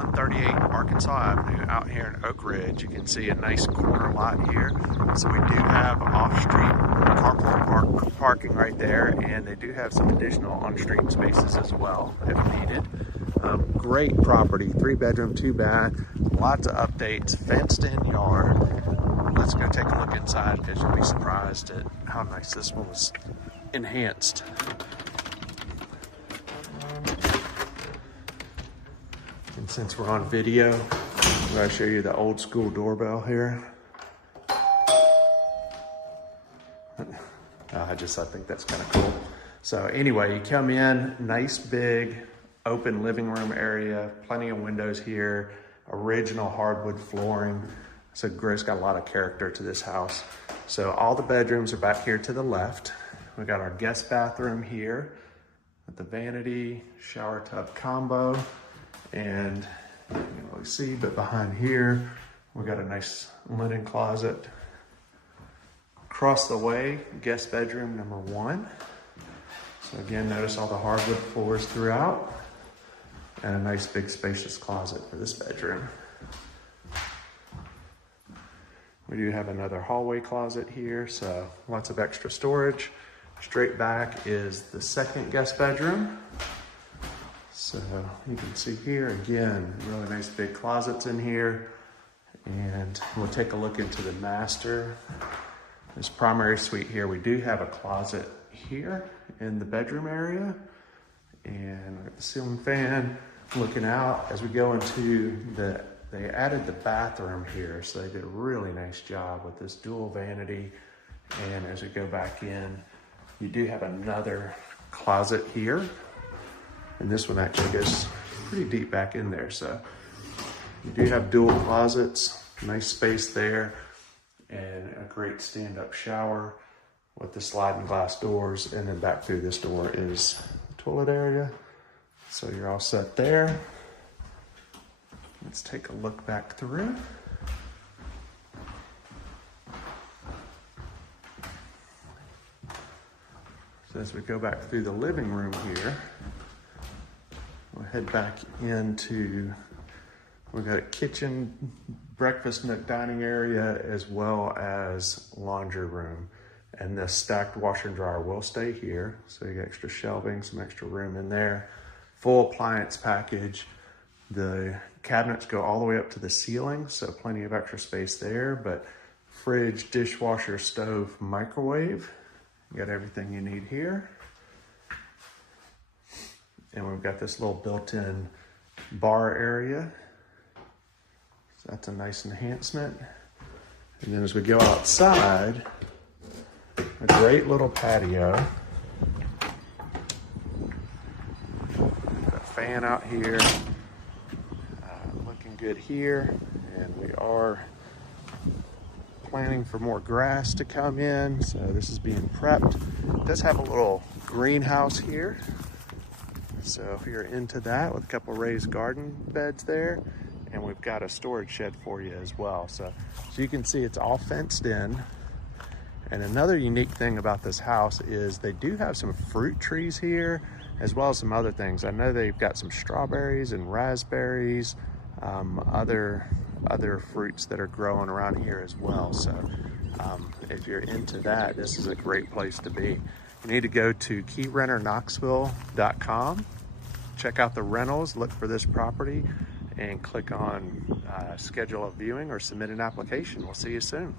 138 Arkansas Avenue out here in Oak Ridge. You can see a nice corner lot here. So we do have off-street carport parking right there, and they do have some additional on-street spaces as well if needed. Great property, 3-bedroom, 2-bath, lots of updates, fenced-in yard. Let's go take a look inside because you'll be surprised at how nice this one was enhanced. And since we're on video, I'm going to show you the old school doorbell here. I think that's kind of cool. So anyway, you come in, nice big open living room area, plenty of windows here, original hardwood flooring. So it's got a lot of character to this house. So all the bedrooms are back here to the left. We got our guest bathroom here with the vanity, shower tub combo, and you can really see, but behind here, we got a nice linen closet. Across the way, guest bedroom number 1. So again, notice all the hardwood floors throughout, and a nice big spacious closet for this bedroom. We do have another hallway closet here, so lots of extra storage. Straight back is the second guest bedroom. So you can see here, again, really nice big closets in here. And we'll take a look into the master. This primary suite here, we do have a closet here in the bedroom area. And we got the ceiling fan looking out. As we go into they added the bathroom here, so they did a really nice job with this dual vanity. And as we go back in, you do have another closet here. And this one actually goes pretty deep back in there. So you do have dual closets, nice space there, and a great stand-up shower with the sliding glass doors. And then back through this door is the toilet area. So you're all set there. Let's take a look back through. So as we go back through the living room here, we'll head back into, we've got a kitchen, breakfast nook, dining area, as well as laundry room. And the stacked washer and dryer will stay here. So you got extra shelving, some extra room in there. Full appliance package. The cabinets go all the way up to the ceiling, so plenty of extra space there, but fridge, dishwasher, stove, microwave. You got everything you need here. And we've got this little built-in bar area. So that's a nice enhancement. And then as we go outside, a great little patio. Got a fan out here. Looking good here. And we are planning for more grass to come in. So this is being prepped. It does have a little greenhouse here. So if you're into that, with a couple raised garden beds there, and we've got a storage shed for you as well. So you can see it's all fenced in. And another unique thing about this house is they do have some fruit trees here, as well as some other things. I know they've got some strawberries and raspberries, other fruits that are growing around here as well. So if you're into that, this is a great place to be. You need to go to KeyrenterKnoxville.com, check out the rentals, look for this property, and click on schedule a viewing or submit an application. We'll see you soon.